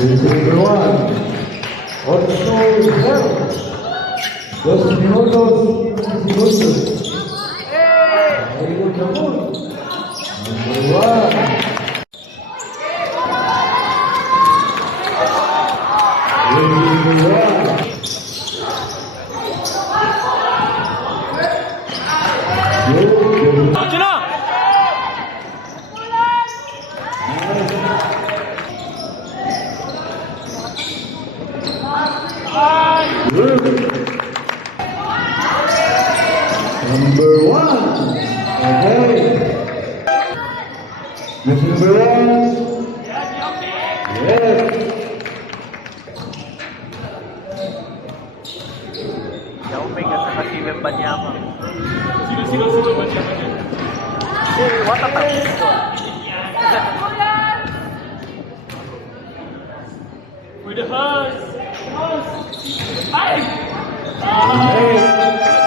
Number 1, 8-0. 2 minutos y 15 segundos. Ahí lo llamó. Number 1. Number 1. Okay. Next number 1. Yes. Yao Ming at saka si Wembanyama. Sino Wembanyama? Si Watatang. With the hands. Ay! Okay.